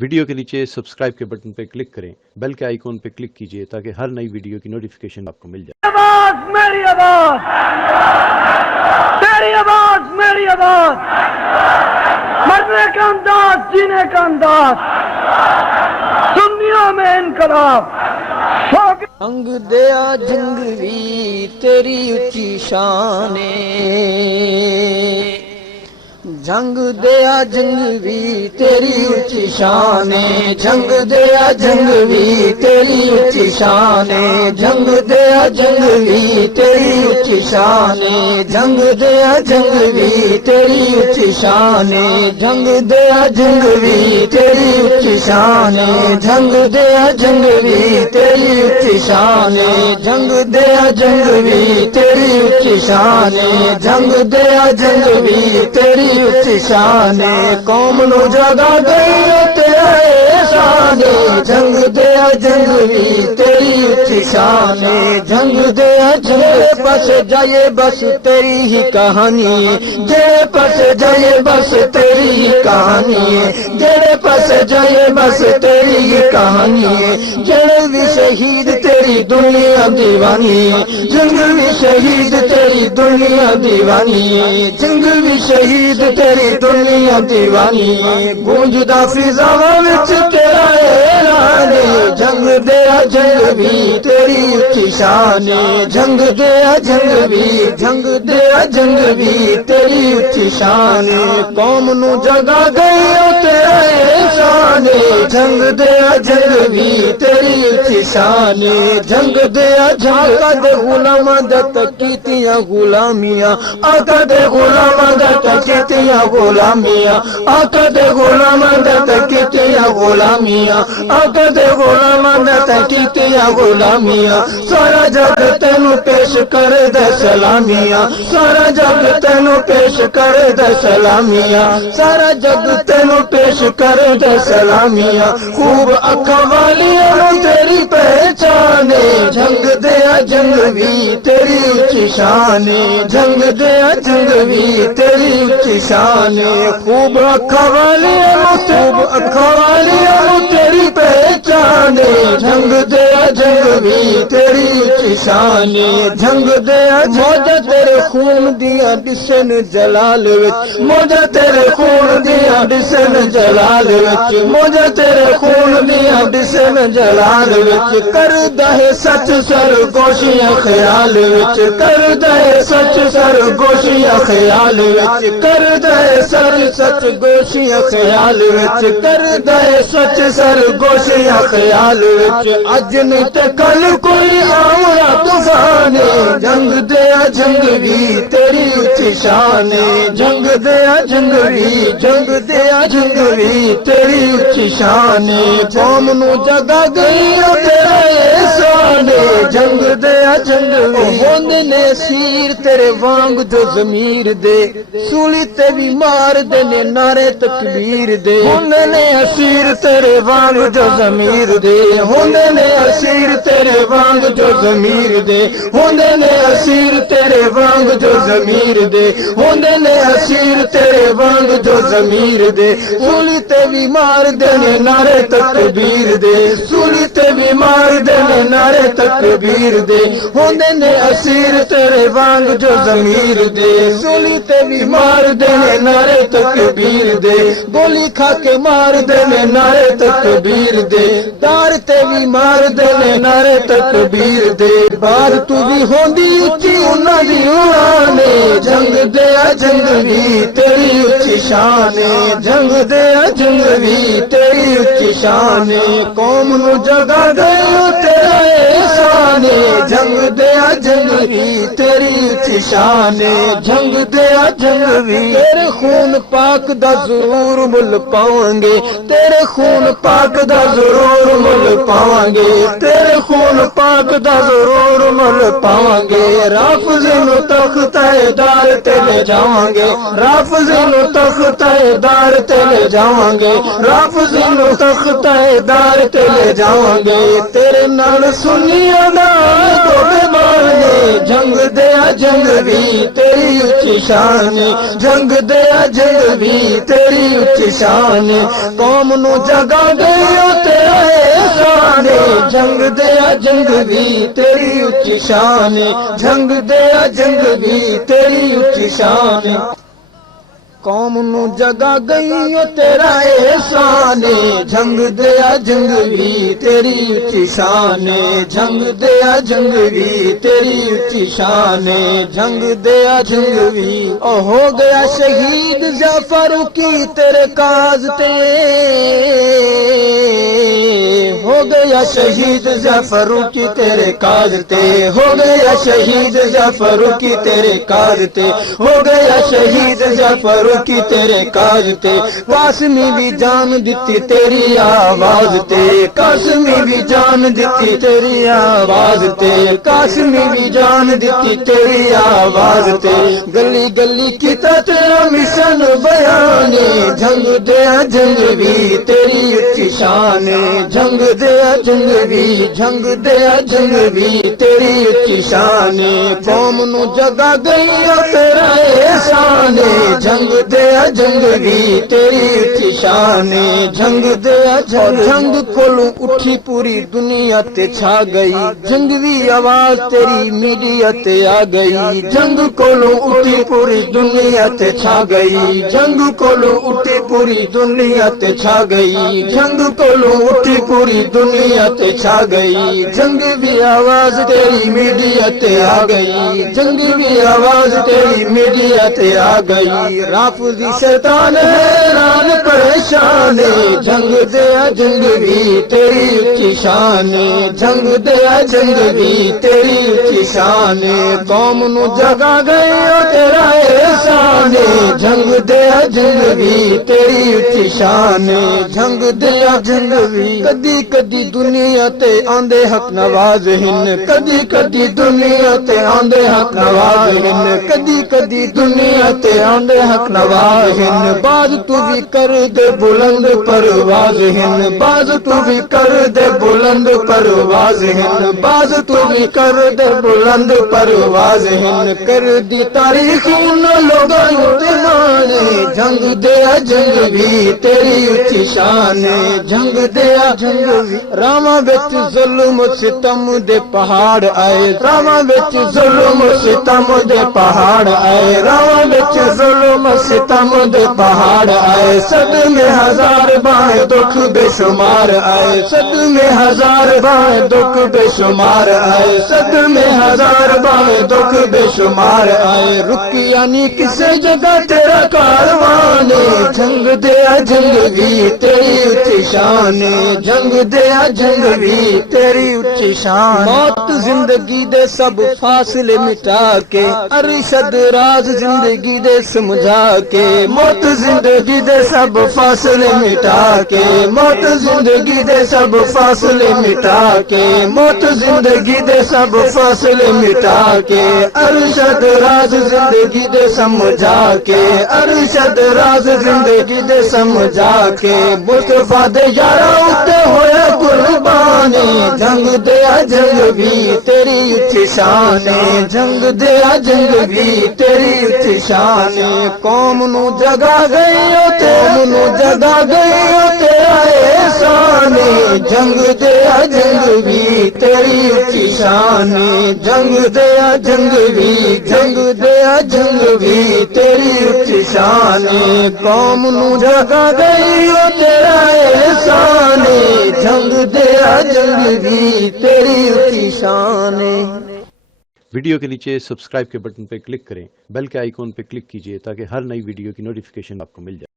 Video के नीचे subscribe के बटन पर क्लिक करें, बेल के आइकॉन पर क्लिक कीजिए ताकि हर नई वीडियो की नोटिफिकेशन आपको मिल जाए। आवाज मेरी आवाज, तेरी आवाज मेरी आवाज, मरने का अंदाज जीने का अंदाज, सुन्नियों में इनकलाब। अंग दया जंगवी तेरी उच्ची शाने, जंग दया जंगवी तेरी उच्ची शाने, जंग दया जंगवी तेरी उच्ची शाने, जंग दया जंगवी तेरी उच्ची शाने, जंग दया जंगवी तेरी उच्ची शाने, जंग दया जंगवी तेरी उच्ची शाने, जंग दया जंगवी तेरी उच्ची शाने, जंग दया जंगवी तेरी उच्ची शाने, जंग दया जंगवी तेरी उच्ची शाने, कौम नु जगा गई तेरा एहसाने, जंग दया जंगवी तेरी उच्ची शाने, जंग दया जंग बस जाए बस तेरी ही कहानी, जेड़े पास जाए बस तेरी ही कहानी, जेड़े पास जाए बस तेरी ही कहानी, जेड़े भी शहीद तेरी दुनिया दीवानी, जंग भी शहीद तेरी दुनिया दीवानी, जंग भी शहीद तेरी दुनिया दीवानी, गूंजदा फिजावां विच तेरा ऐलान, जंग दया जंगवी तेरी उच्ची शाने, जंग दया जंगवी, जंग दया जंगवी तेरी उच्ची शाने, कौम नु जगा गई तेरा एहसान, जंग दया जंगवी तेरी उच्ची शाने, जंग दया आका दे गुलामां दा कीतियां गुलामियां, आका दे गुलामां दा कीतियां गुलामियां, आका दे गुलामां दा कीतियां गुलामियां, आका दे गुलामां दा कीतियां गुलामियां, सारा जग तेनू पेश कर दे सलामियां, सारा जग तेनू पेश कर दे सलामियां, सारा जग तेनू पेश कर दे सलामियां, खूब अखां वालियां तेरी पहचाने, जंग दया जंगवी तेरी उच्ची शाने, जंग दया जंगवी तेरी उच्ची शाने, खूब अखां वालियां तेरी पहचाने, जंग दया जंगवी तेरी उच्ची शाने, जंग दया मौजा तेरे खून दिया दिसन जलाल विच, मौजा तेरे खून दिया दिसन जलाल विच, मौजा तेरे खून दिया दिसन जलाल विच, करदा है सच सरगोशियां ख्याल विच, करदा है सच सरगोशियां ख्याल विच, करदा है सच गोशियां ख्याल विच, करदा है सच सरगोशियां ख्याल विच, अज नहीं ते कल कोई आउरा तूफान, जंग दया जंगवी तेरी उच्ची शाने, जंग दया जंगवी, जंग दया जंगवी तेरी उच्ची शाने, कौम नु जगा गई तेरा एहसान, जंग दया जंगवी, होंदे ने सीर तेरे वांग जो जमीर दे, सूली ते भी मार दे ने नारे तकबीर दे, होंदे ने असीर तेरे वांग जो जमीर दे, होंदे ने असीर तेरे वांग जो जमीर दे, होंदे ने असीर तेरे वांग जो जमीर दे, होंदे ने असीर तेरे वांग जो जमीर दे, सूली ते भी मार दे ने नारे तकबीर दे, सूली ते भी मार दे ने नारे तकबीर दे, होंदे ने असीर तेरे वांग जो जमीर दे, सूली ते भी मार दे ने नारे तकबीर दे, गोली खा के मार दे ने नारे तकबीर दे, दार ते भी मार दे ने नारे तकबीर दे, बार तू भी होंदी उच्ची उन्हां दी उड़ाने, जंग दया जंगवी तेरी उच्ची शाने, जंग दया जंगवी तेरी उच्ची शाने, कौम नु जगा गई तेरा एहसान, जंग दया जंगवी तेरी उच्ची शाने, जंग दया जंगवी, तेरे खून पाक दा जरूर मुल पावांगे, तेरे खून पाक दा जरूर मुल पावांगे, तेरे खून पाक दा जरूर मुल पावांगे, राफ़ज़ी नु तख्तेदार ते ले जावांगे, राफ़ज़ी नु तख्तेदार ते ले जावांगे, राफ़ज़ी नु मुख्तार ते ले जावांगे तेरे नाल सुनिया दा गोबे मारने जंग दिया जंग भी तेरी उच्ची शान जंग दिया जंग भी तेरी उच्ची शान कौम नू जगा गई तेरा एहसान जंग दिया जंग भी तेरी उच्ची शान जंग दिया जंग भी तेरी उच्ची शान कौम नू जगा गई तेरा एहसान जंग दिया जंग भी तेरी उच्ची शान जंग दिया जंग भी तेरी उच्ची शान जंग दिया जंग भी ओ हो गया शहीद जाफर की तेरे काज ते हो गया शहीद जाफर की तेरे काज ते हो गया शहीद जाफर की तेरे काज ते हो गया शहीद जाफर की तेरे काज ते कासमी भी जान दिती तेरी आवाज ते कासमी भी जान दिती तेरी आवाज ते कासमी भी जान दिती तेरी आवाज ते गली गली कीता तेरा मिशन बयान जंग दिया जंग भी तेरी उच्ची शान जंग दिया जंग भी जंग दिया जंग भी तेरी उच्ची शान कौम नू जगा गई तेरा एहसान जंग दिया जंग भी तेरी उच्ची शान जंग दिया जंग कोलू उठी पूरी दुनिया ते छा गई जंग भी आवाज तेरी मीडिया ते आ गई जंग कोलू उठी पूरी दुनिया ते छा गई जंग कोलू उठी पूरी दुनिया ते छा गई जंग कोलू उठी पूरी दुनिया ते छा गई जंग भी आवाज तेरी मीडिया ते आ गई जंग भी आवाज तेरी मीडिया ते आ गई राफुजी शैतान हैरान परेशान जंग दिया जंग भी तेरी उच्ची शान जंग दिया जंग भी तेरी उच्ची शान कौम नू जगा गई तेरा एहसान जंग दिया जंग भी तेरी उच्ची शान जंग दिया जंग भी कदी कदी दुनिया ते आंदे हक नवाज हिन कदी कदी दुनिया ते आंदे हक नवाज हिन कदी कदी दुनिया ते आंदे हक नवाज हिन बाज तू भी कर दे बुलंद परवाज हिन बाज तू भी कर दे बुलंद परवाज हिन बाज तू भी कर दे बुलंद परवाज हिन कर दी तारीख उन लोगों ते माने जंग दिया जंग भी तेरी उच्ची शान जंग दिया जंग भी रामा विच जुल्म सितम दे पहाड़ आए रामा विच जुल्म सितम दे पहाड़ आए रामा विच जुल्म सितम दे पहाड़ आए सद में हजार बाएं दुख बेशुमार आए सद में हजार बाएं दुख बेशुमार आए सद में हजार बाएं दुख बेशुमार आए रुकी यानी किसे जगह तेरा कारवान जंग दिया जंग भी तेरी उच्ची शान जंग दिया जंग भी तेरी उच्ची शान मौत जिंदगी दे सब फासले मिटा के अरशद राज जिंदगी दे समझा के मौत जिंदगी दे सब फासले मिटा के मौत जिंदगी दे सब फासले मिटा के मौत जिंदगी दे सब फासले मिटा के अरशद राज जिंदगी दे समझा के अरशद राज जिंदगी दे समझा के मुस्तफा दे यारा उते होया कुर्बान जंग दिया जंग भी तेरी उच्ची शान जंग दिया जंग भी तेरी उच्ची शान कौम नू जगा गई कौम नू जगा गई तेरा एहसान जंग दिया जंग भी तेरी उच्ची शान जंग दिया जंग भी जंग दिया जंग भी तेरी उच्ची शान कौम नू जगा गई तेरा एहसान जंग दिया जंग भी तेरी उच्ची शान। वीडियो के नीचे सब्सक्राइब के बटन पर क्लिक करें, बेल के आइकॉन पर क्लिक कीजिए ताकि हर नई वीडियो की नोटिफिकेशन आपको मिल जाए।